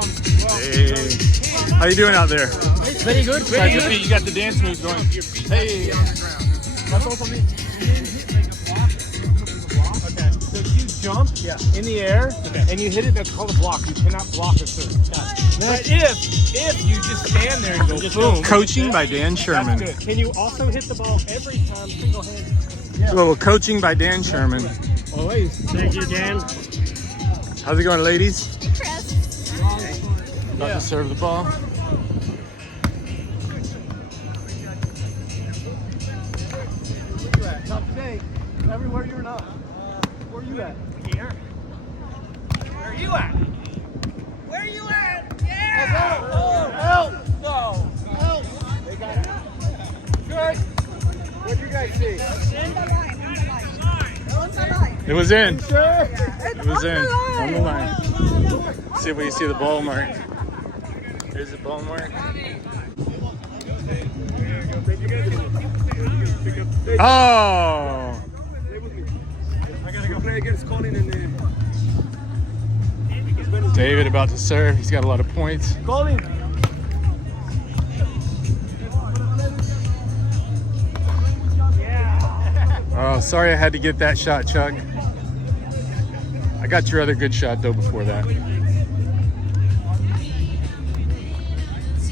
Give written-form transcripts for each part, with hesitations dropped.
Hey. How you doing out there? Very good, very good. You got the dance moves going. Hey. That's also me. Okay, so you jump in the air and you hit it, that's called a block. You cannot block a serve. But if you just stand there and go boom. Coaching by Dan Sherman. That's good. Can you also hit the ball every time single-handed? Yeah. Well, coaching by Dan Sherman. Always. Thank you, Dan. How's it going, ladies? Chris. About to serve the ball. Not today. Everywhere you're not. Where are you at? Here. Where are you at? Where are you at? Yeah! Oh, help! No! Help! They got it. Good. What do you guys see? On the line. On the line. It was in. Sure. It was in. On the line. See if we can see the ball mark. Here's the ball mark. Oh! I gotta go play against Colin and then. David about to serve. He's got a lot of points. Colin! Oh, sorry I had to get that shot, Chuck. I got your other good shot, though, before that.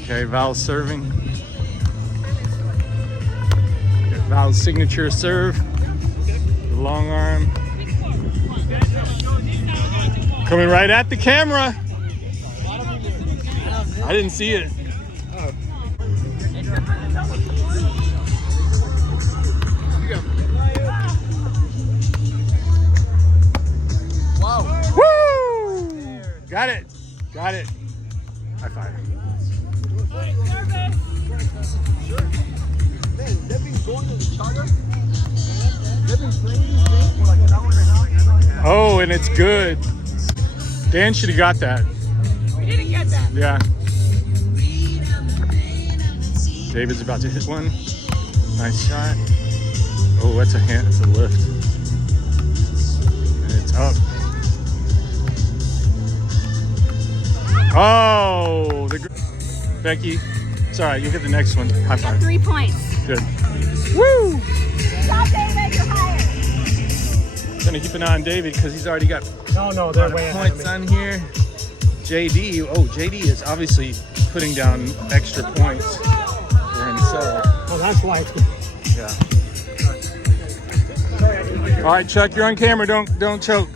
Okay, Val's serving. Got Val's signature serve. The long arm. Coming right at the camera. I didn't see it. Wow. Woo! Got it. Got it. High five. Sure. Man, they've been going to the charter. They've been playing these things for like an hour and a half. Oh, and it's good. Dan should have got that. We didn't get that. Yeah. David's about to hit one. Nice shot. Oh, that's a hand. That's a lift. And it's up. Oh, Becky. Sorry, you hit the next one. High five. 3 points. Good. Woo! Good job, David. You're hired. Gonna keep an eye on David because he's already got No, they're way ahead of points me. on here. JD. Oh, JD is obviously putting down extra points during the set. Oh, that's why it's good. Yeah. All right, Chuck, you're on camera. Don't choke.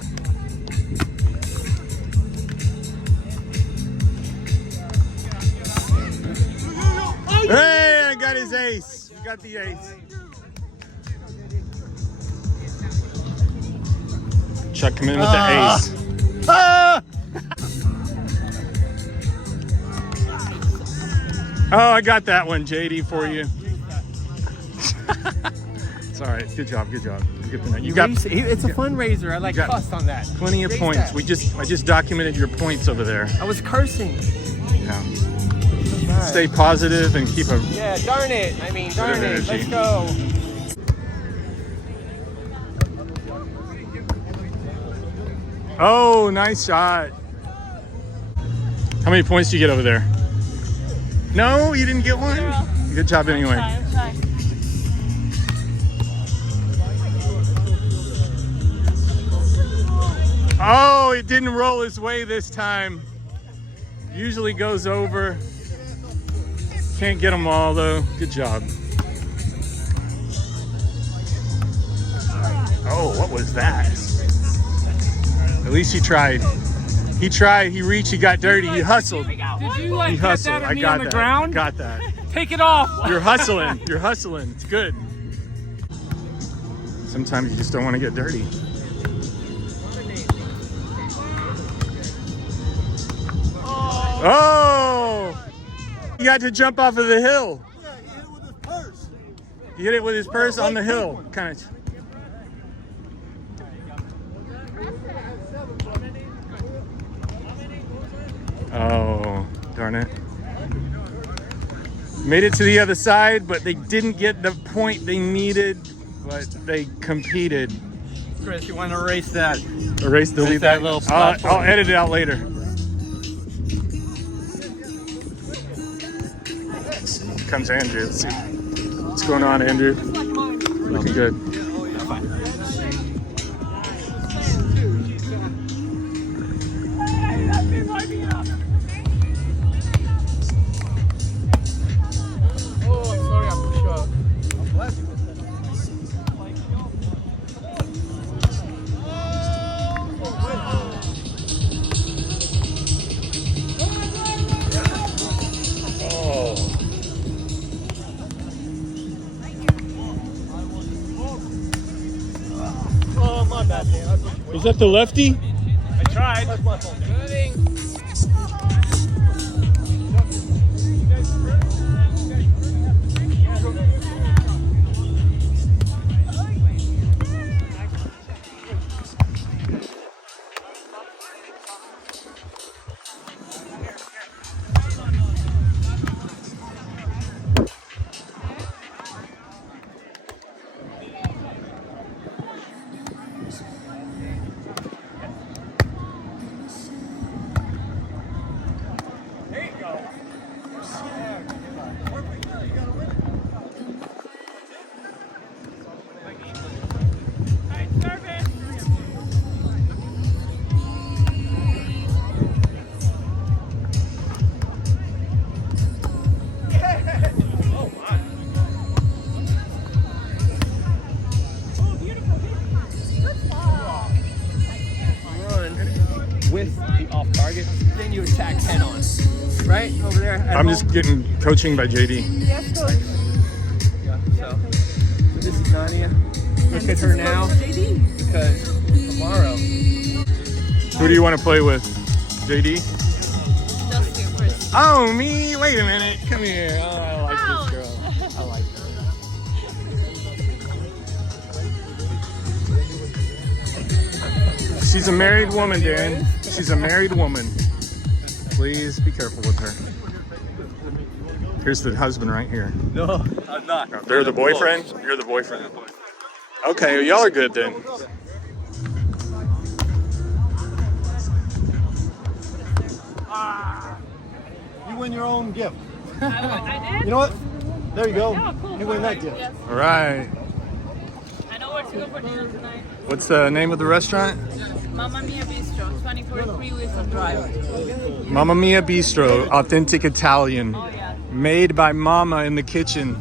Hey, I got his ace. You got the ace. Chuck, come in with the ace. Oh, I got that one, JD, for you. It's all right. Good job. Good job. You got. It's a fundraiser. I like cuss on that. Plenty of points. I just documented your points over there. I was cursing. Yeah. Stay positive and keep a. Yeah, darn it. I mean, darn it. Energy. Let's go. Oh, nice shot. How many points do you get over there? No, you didn't get one? 0. Good job anyway. I'm trying. Oh, it didn't roll his way this time. Usually goes over. Can't get them all though. Good job. Oh, what was that? At least he tried. He tried, he reached, he got dirty, he hustled. Did you He like get hustled. that I of me got on the that. ground? Got that. Take it off. You're hustling. You're hustling. It's good. Sometimes you just don't want to get dirty. Oh! He got to jump off of the hill. Yeah, he hit it with his purse. He hit it with his purse on the hill. Kind of. Oh, darn it. Made it to the other side, but they didn't get the point they needed, but they competed. Chris, you want to erase that? Delete that little spot for I'll me. edit it out later. Here comes Andrew. Let's see. What's going on, Andrew? Looking good. Oh, my bad, Dan. I put you Was that the lefty? I tried. That's my fault. With the off target, then you attack head on. Right over there. I'm just getting coaching by JD. Yes, coach. Yeah, so this is Nadia. Look at her now. Because tomorrow. Who do you want to play with? JD? Just you first. Oh, me? Wait a minute. Come here. Oh, I like this girl. I like her. She's a married woman, Dan. She's a married woman. Please be careful with her. Here's the husband right here. No, I'm not. Oh, they're the boyfriend? You're the boyfriend. Okay, y'all are good then. You win your own gift. I did? You know what? There you go. Oh, cool. You win that gift. Yes. All right. I know where to go for dinner tonight. What's the name of the restaurant? Mamma Mia Bistro, 2043 Wilson Drive. Mamma Mia Bistro, authentic Italian. Oh, yeah. Made by Mama in the kitchen.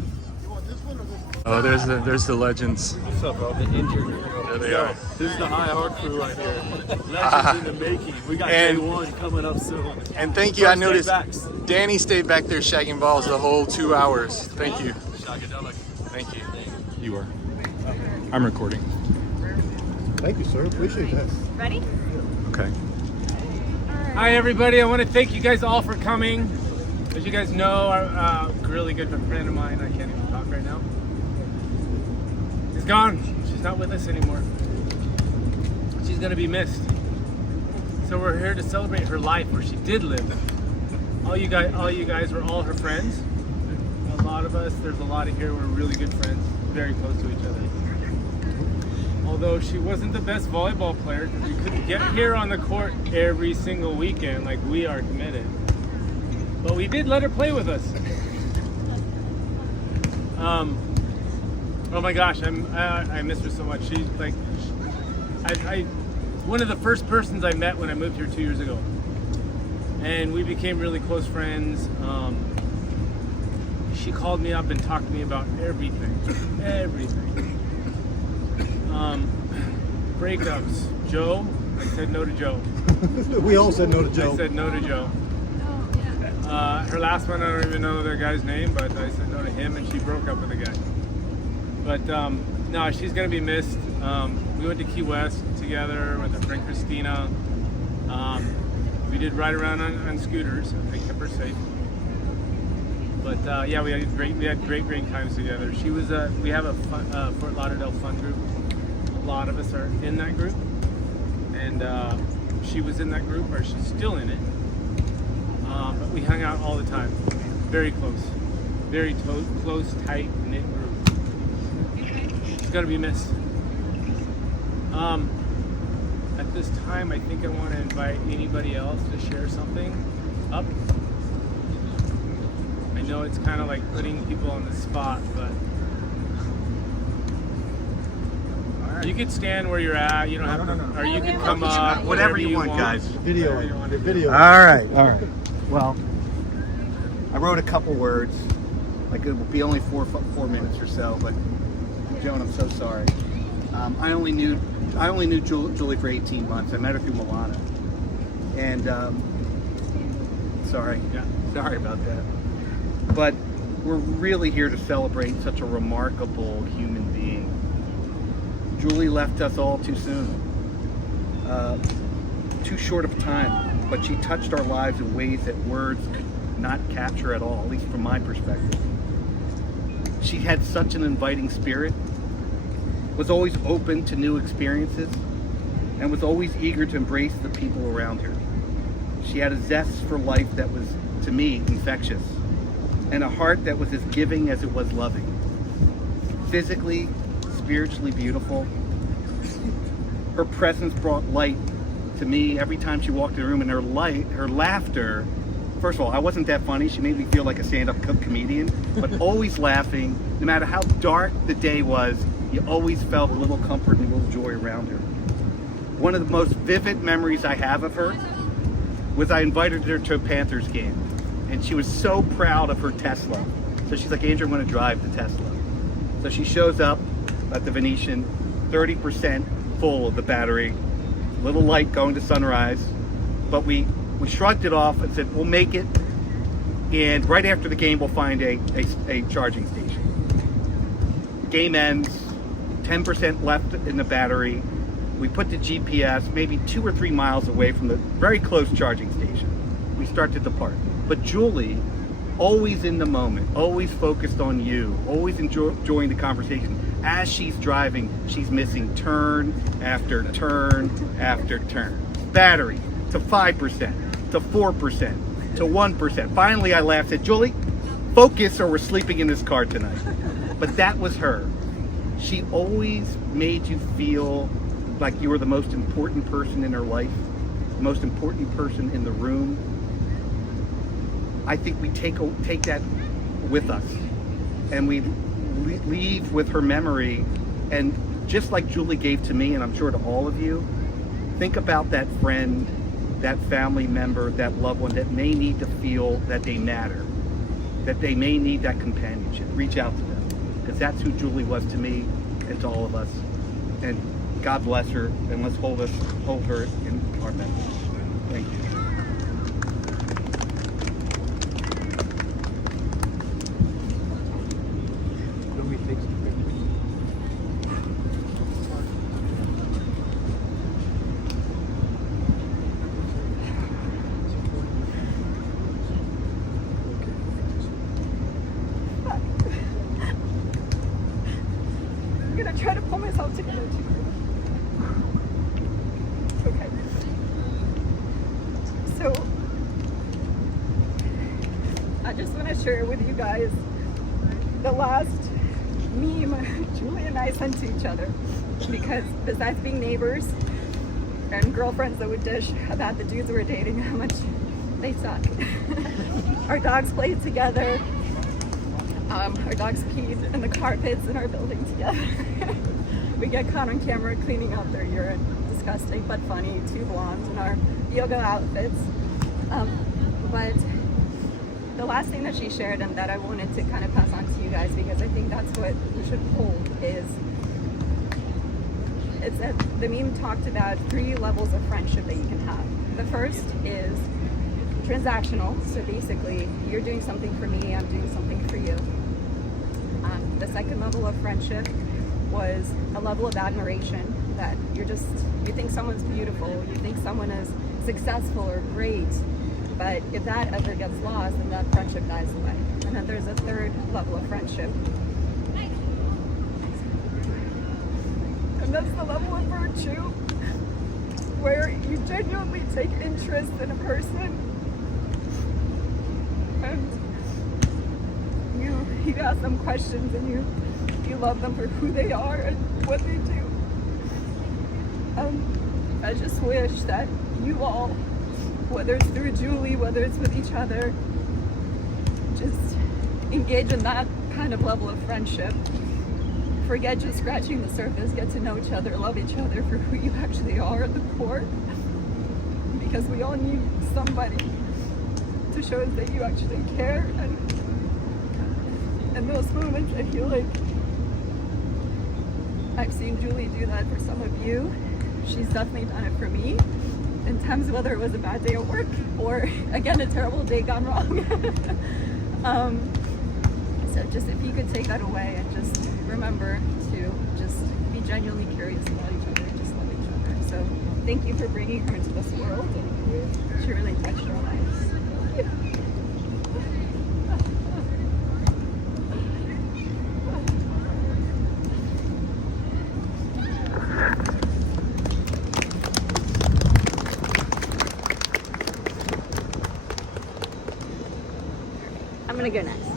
Oh, there's the legends. What's up, bro? The injured. There they are. This is the high hard crew right here. Legends in the making. We got And- day one coming up soon. And thank you. I First day noticed backs. Danny stayed back there shagging balls the whole 2 hours. Thank you. Shagadelic. Thank you. You are. I'm recording. Thank you, sir. Appreciate that. Ready? Okay. Hi everybody, I want to thank you guys all for coming. As you guys know, a really good friend of mine, I can't even talk right now, is gone. She's not with us anymore. She's going to be missed. So we're here to celebrate her life where she did live. All you guys were all her friends. A lot of us, there's a lot of here, we're really good friends, very close to each other. Although she wasn't the best volleyball player, because we couldn't get here on the court every single weekend like we are committed. But we did let her play with us. Oh my gosh, I miss her so much. She's like, one of the first persons I met when I moved here 2 years ago, and we became really close friends. She called me up and talked to me about everything. Breakups. Joe, I said no to Joe. We all said no to Joe. I said no to Joe. Her last one, I don't even know the guy's name, but I said no to him, and she broke up with the guy. But no, she's gonna be missed. We went to Key West together with our friend Christina. We did ride around on scooters. They kept her safe. But yeah, we had great times together. She was we have a Fort Lauderdale fun group. A lot of us are in that group, and she was in that group, or she's still in it. But we hung out all the time, very close, close, tight knit group. She's gonna be missed. At this time, I think I want to invite anybody else to share something up. I know know it's kind of like putting people on the spot, but you could stand where you're at. You don't have to, or you can come up. Whatever you want, guys. Video. All right. Well, I wrote a couple words. Like it will be only 4 minutes or so, but Joan, I'm so sorry. I only knew Julie for 18 months. I met her through Milana, and sorry about that. But we're really here to celebrate such a remarkable human being. Julie left us all too soon, too short of time, but she touched our lives in ways that words could not capture at all, at least from my perspective. She had such an inviting spirit, was always open to new experiences, and was always eager to embrace the people around her. She had a zest for life that was, to me, infectious, and a heart that was as giving as it was loving. Physically, spiritually beautiful. Her presence brought light to me every time she walked in the room, and her laughter, first of all, I wasn't that funny. She made me feel like a stand-up comedian, but always laughing. No matter how dark the day was, you always felt a little comfort and a little joy around her. One of the most vivid memories I have of her was I invited her to a Panthers game, and she was so proud of her Tesla. So she's like, Andrew, I'm going to drive the Tesla. So she shows up at the Venetian, 30% full of the battery, little light going to sunrise, but we shrugged it off and said, we'll make it, and right after the game, we'll find a charging station. Game ends, 10% left in the battery. We put the GPS maybe 2 or 3 miles away from the very close charging station. We start to depart. But Julie, always in the moment, always focused on you, always enjoying the conversation. As she's driving, she's missing turn after turn after turn. Battery to 5%, to 4%, to 1%. Finally, I laughed and said, Julie, focus or we're sleeping in this car tonight. But that was her. She always made you feel like you were the most important person in her life, the most important person in the room. I think we take that with us, and we leave with her memory. And just like Julie gave to me, and I'm sure to all of you, think about that friend, that family member, that loved one that may need to feel that they matter, that they may need that companionship. Reach out to them, because that's who Julie was to me and to all of us. And God bless her, and let's hold her in our memory. Thank you. I'm gonna try to pull myself together too. Okay. So, I just want to share with you guys the last meme Julie and I sent to each other, because besides being neighbors and girlfriends that would dish about the dudes we're dating, how much they suck. Our dogs played together. Our dogs peed in the carpets in our building together. We get caught on camera cleaning out their urine. Disgusting but funny, 2 blondes in our yoga outfits. But the last thing that she shared, and that I wanted to kind of pass on to you guys, because I think that's what we should hold, is it's that the meme talked about 3 levels of friendship that you can have. The first is transactional, so basically you're doing something for me, I'm doing something for you. The second level of friendship was a level of admiration, that you think someone's beautiful, you think someone is successful or great, but if that ever gets lost, then that friendship dies away. And then there's a third level of friendship, and that's the level of virtue, where you genuinely take interest in a person, and you ask them questions, and you love them for who they are and what they do. I just wish that you all, whether it's through Julie, whether it's with each other, just engage in that kind of level of friendship. Forget just scratching the surface, get to know each other, love each other for who you actually are at the core. Because we all need somebody to show us that you actually care. And in those moments, I feel like I've seen Julie do that for some of you. She's definitely done it for me. In times whether it was a bad day at work or, again, a terrible day gone wrong. So just if you could take that away and just remember to just be genuinely curious about each other and just love each other. So thank you for bringing her into this world. And she really touched our lives. Thank you. I'm gonna go next.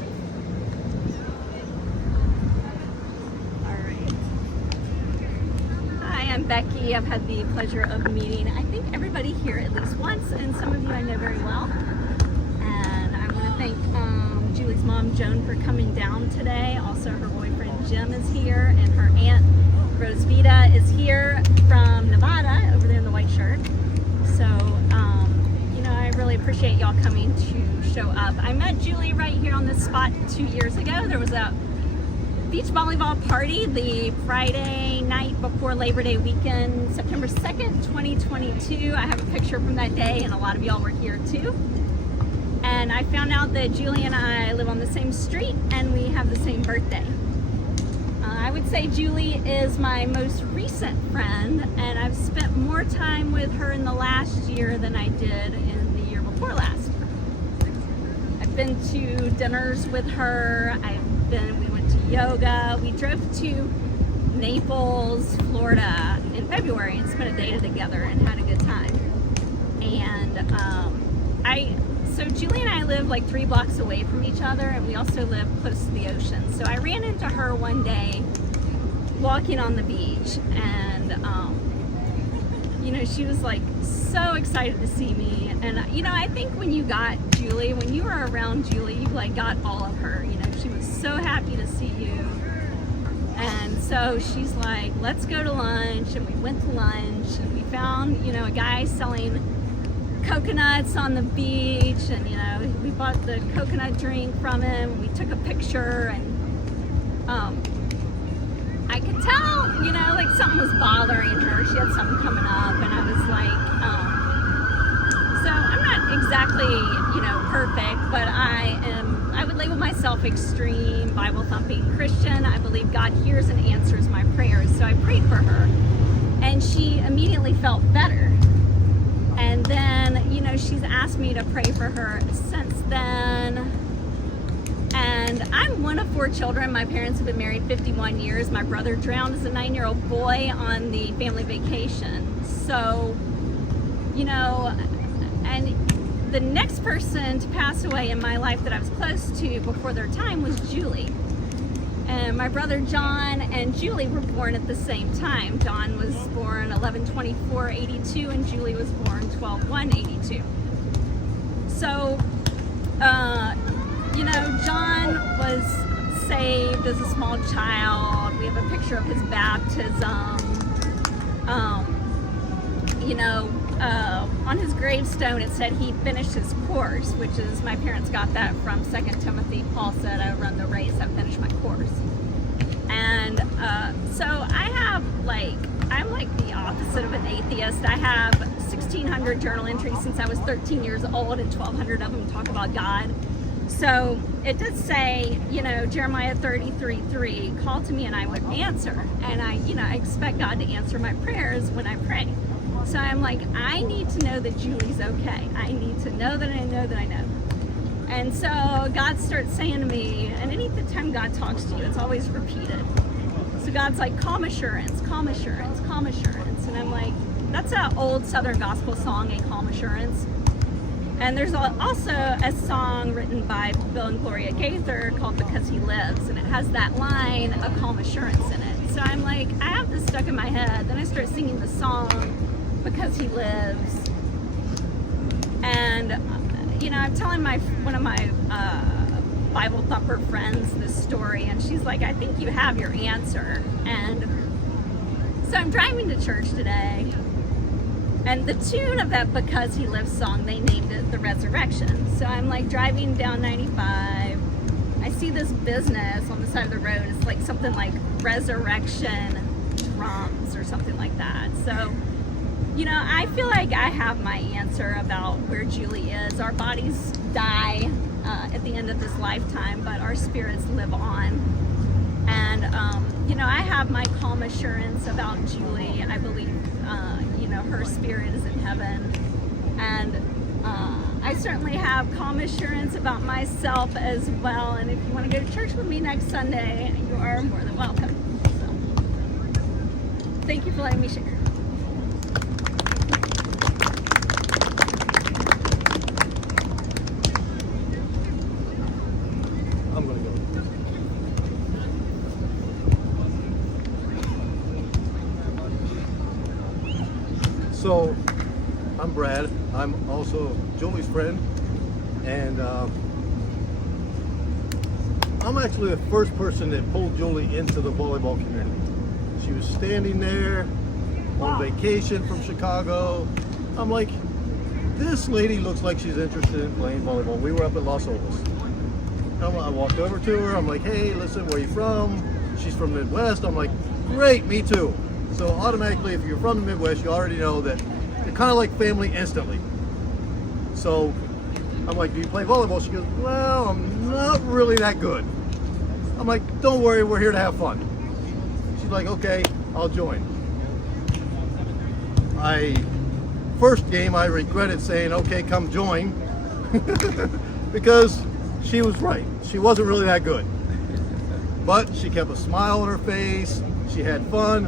All right. Hi, I'm Becky. I've had the pleasure of meeting, I think, everybody here at least once, and some of you I know very well. And I want to thank Julie's mom, Joan, for coming down today. Also, her boyfriend, Jim, is here, and her aunt, Rosvita, is here from Nevada, over there in the white shirt. So, I really appreciate y'all coming to show up. I met Julie right here on this spot 2 years ago. There was a beach volleyball party the Friday night before Labor Day weekend, September 2nd, 2022. I have a picture from that day, and a lot of y'all were here too. And I found out that Julie and I live on the same street and we have the same birthday. I would say Julie is my most recent friend, and I've spent more time with her in the last year than I did in the year before last. I've been to dinners with her. We went to yoga. We drove to Naples, Florida in February and spent a day together and had a good time. And so Julie and I live like 3 blocks away from each other, and we also live close to the ocean. So I ran into her one day walking on the beach, and she was like so excited to see me. And I think when you were around Julie, you like got all of her. She was so happy to see you. And so she's like, let's go to lunch. And we went to lunch, and we found a guy selling coconuts on the beach, and we bought the coconut drink from him. We took a picture, and I could tell like something was bothering her. She had something coming up, and I was like, so I'm not exactly perfect, but I would label myself extreme Bible thumping Christian. I believe God hears and answers my prayers. So I prayed for her, and she immediately felt better. And then, she's asked me to pray for her since then. And I'm one of 4 children. My parents have been married 51 years. My brother drowned as a 9-year-old boy on the family vacation. So, and the next person to pass away in my life that I was close to before their time was Julie. And my brother John and Julie were born at the same time. John was born 11/24/82, and Julie was born 12/1/82. So, John was saved as a small child. We have a picture of his baptism. On his gravestone it said he finished his course, which is, my parents got that from 2 Timothy. Paul said, I run the race, I finished my course. And so I'm like the opposite of an atheist. I have 1,600 journal entries since I was 13 years old, and 1,200 of them talk about God. So it did say, Jeremiah 33:3, call to me and I would answer. And I expect God to answer my prayers when I pray. So I'm like, I need to know that Julie's okay. I need to know that I know that I know. And so God starts saying to me, and any time God talks to you, it's always repeated. So God's like, calm assurance, calm assurance, calm assurance. And I'm like, that's an old Southern gospel song, A Calm Assurance. And there's also a song written by Bill and Gloria Gaither called Because He Lives, and it has that line, a calm assurance, in it. So I'm like, I have this stuck in my head. Then I start singing the song, Because He Lives. And, I'm telling one of my Bible Thumper friends this story, and she's like, I think you have your answer. And so I'm driving to church today, and the tune of that Because He Lives song, they named it The Resurrection. So I'm like driving down 95. I see this business on the side of the road. It's like something like Resurrection Drums or something like that. So, you know, I feel like I have my answer about where Julie is. Our bodies die at the end of this lifetime, but our spirits live on. And, you know, I have my calm assurance about Julie. I believe, you know, her spirit is in heaven. And I certainly have calm assurance about myself as well. And if you want to go to church with me next Sunday, you are more than welcome. So, thank you for letting me share. I'm gonna go. So, I'm Brad. I'm also Julie's friend, and I'm actually the first person that pulled Julie into the volleyball community. She was standing there on vacation from Chicago. I'm like, this lady looks like she's interested in playing volleyball. We were up in Los Angeles. I walked over to her. I'm like, hey, listen, where are you from? She's from the Midwest. I'm like, great, me too. So automatically, if you're from the Midwest, you already know that you're kind of like family instantly. So I'm like, do you play volleyball? She goes, well, I'm not really that good. I'm like, don't worry, we're here to have fun. She's like, okay, I'll join. First game, I regretted saying, okay, come join, because she was right. She wasn't really that good. But she kept a smile on her face. She had fun.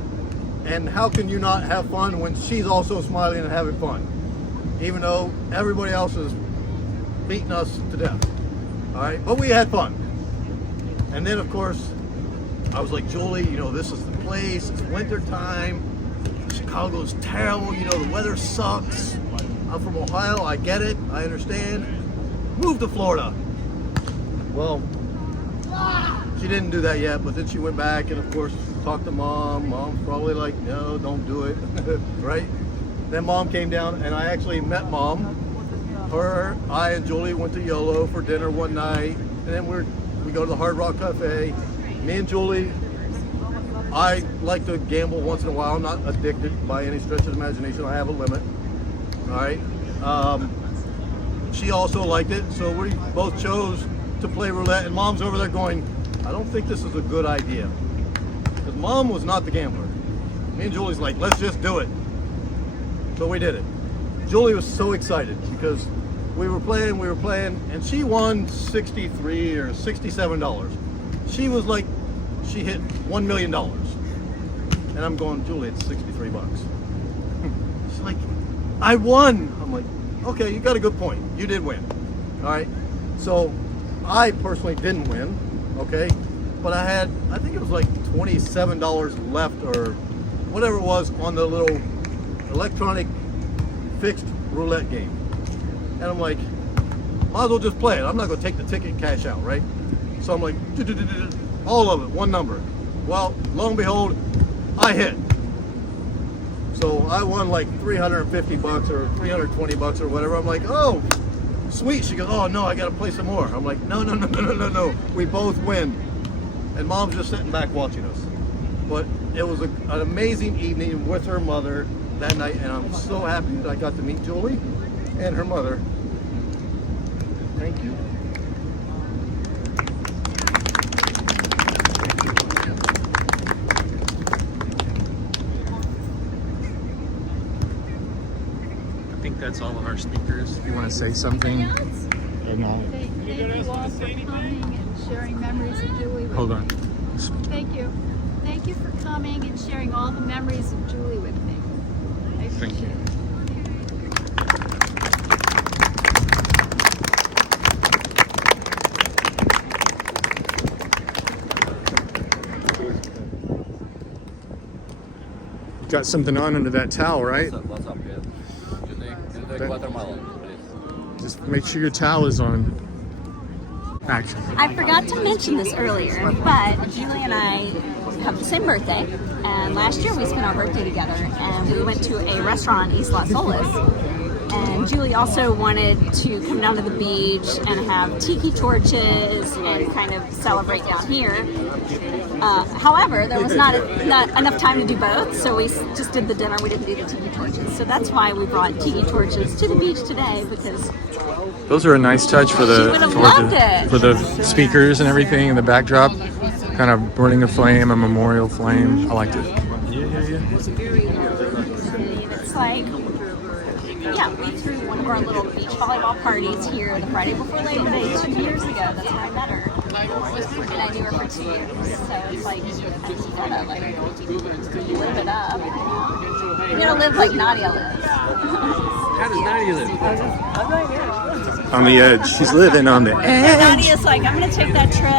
And how can you not have fun when she's also smiling and having fun? Even though everybody else is beating us to death. All right, but we had fun. And then of course, I was like, Julie, you know, this is the place. It's winter time. Chicago's terrible. You know, the weather sucks. I'm from Ohio. I get it. I understand. Move to Florida. Well, she didn't do that yet, but then she went back and of course talked to mom. Mom's probably like, no, don't do it, right? Then mom came down and I actually met mom. I and Julie went to YOLO for dinner one night, and then we go to the Hard Rock Cafe. Me and Julie, I like to gamble once in a while. I'm not addicted by any stretch of the imagination. I have a limit, all right? She also liked it, so we both chose to play roulette, and mom's over there going, I don't think this is a good idea. Because mom was not the gambler. Me and Julie's like, let's just do it. So we did it. Julie was so excited because we were playing, and she won $63 or $67. She was like, she hit $1 million. And I'm going, Julie, it's 63 bucks. She's like, I won. I'm like, okay, you got a good point. You did win. All right. So I personally didn't win, okay? But I think it was like $27 left or whatever it was on the little electronic fixed roulette game. And I'm like, might as well just play it. I'm not gonna take the ticket and cash out, right? So I'm like, all of it, one number. Well, lo and behold, I hit. So I won like 350 bucks or 320 bucks or whatever. I'm like, oh, sweet. She goes, oh no, I gotta play some more. I'm like, no. We both win. And mom's just sitting back watching us. But it was an amazing evening with her mother that night, and I'm so happy that I got to meet Julie and her mother. Thank you. I think that's all of our speakers. If you want to say something. Thank you all for coming and sharing memories of Julie with Hold me. on. Thank you. Thank you for coming and sharing all the memories of Julie with me. I Thank appreciate you. it. Got something on under that towel, right? What's up, yes? You take watermelon, please. Just make sure your towel is on. Action. I forgot to mention this earlier, but Julie and I have the same birthday, and last year we spent our birthday together, and we went to a restaurant in East Las Olas, and Julie also wanted to come down to the beach and have tiki torches and kind of celebrate down here. However, there was not enough time to do both, so we just did the dinner. We didn't do the tiki torches, so that's why we brought tiki torches to the beach today, because Those are a nice touch for the would've loved it. for the speakers and everything in the backdrop. Kind of burning a flame, a memorial flame. I liked it. it's like, yeah, we threw one of our little beach volleyball parties here the Friday before Labor Day 2 years ago. That's where I met her. And I knew her for 2 years. So it's like, you gotta like live it up. You gotta live like Nadia lives. How does Nadia live? I'm right here. On the edge. She's living on the edge. Nadia's like, I'm gonna take that trip.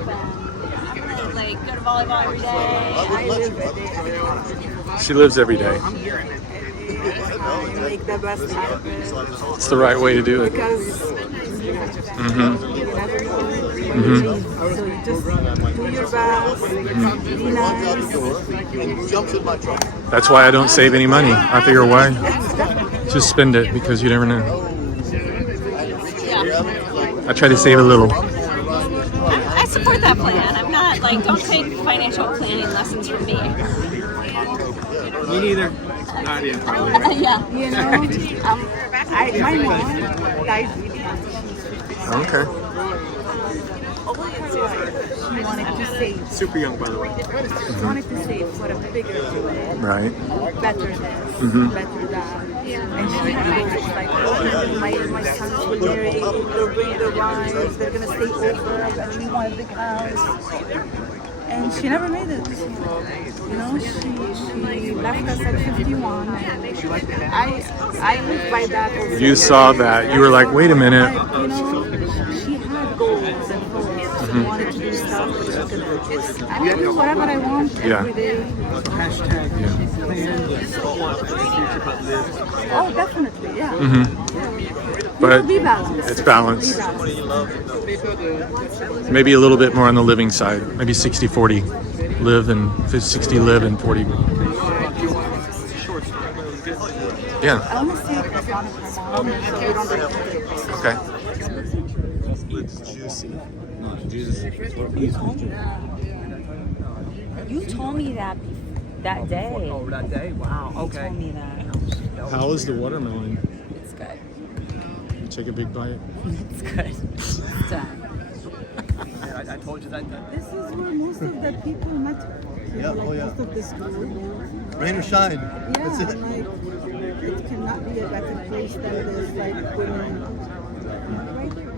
And I'm gonna like go to volleyball every day. She lives every day. Make the best out of it. It's the right way to do it. Because Mm-hmm. so you just do your best, be nice. That's why I don't save any money. I figure why? Just spend it because you never know. I try to save a little. I support that plan. I'm not like, don't take financial planning lessons from me. Me neither. Nadia. Yeah. You know, my mom died really young. Okay. She wanted to save. Super young, by the way. She wanted to save for a bigger plan, Right. better this, Mhm. better that. And she had goals like, oh, my sons will marry, they'll bring their wives, they're gonna stay over, and we want a big house. And she never made it. You know, she left us at 51. I lived by that. Also. You saw that. You were like, wait a minute. You know, she had goals and goals. She wanted to do stuff. I can do whatever I want Yeah. every day. Hashtag plan the support for the future, but live. Oh, definitely, yeah. Mm-hmm. But Be balanced. it's balanced. Be balanced. Maybe a little bit more on the living side. Maybe 60-40 live and 60 live and 40. Yeah. I want to see if it's one of her mom. So we don't really Okay. You told me that day. Oh, that day? Wow. You Okay. told me that. How is the watermelon? It's good. Take a big bite. It's good. It's done. Yeah, I told you that. This is where most of the people met. Yeah, like oh yeah. most of the school. Rain or shine. Yeah, That's it. like it cannot be a better place than this. Like when right here.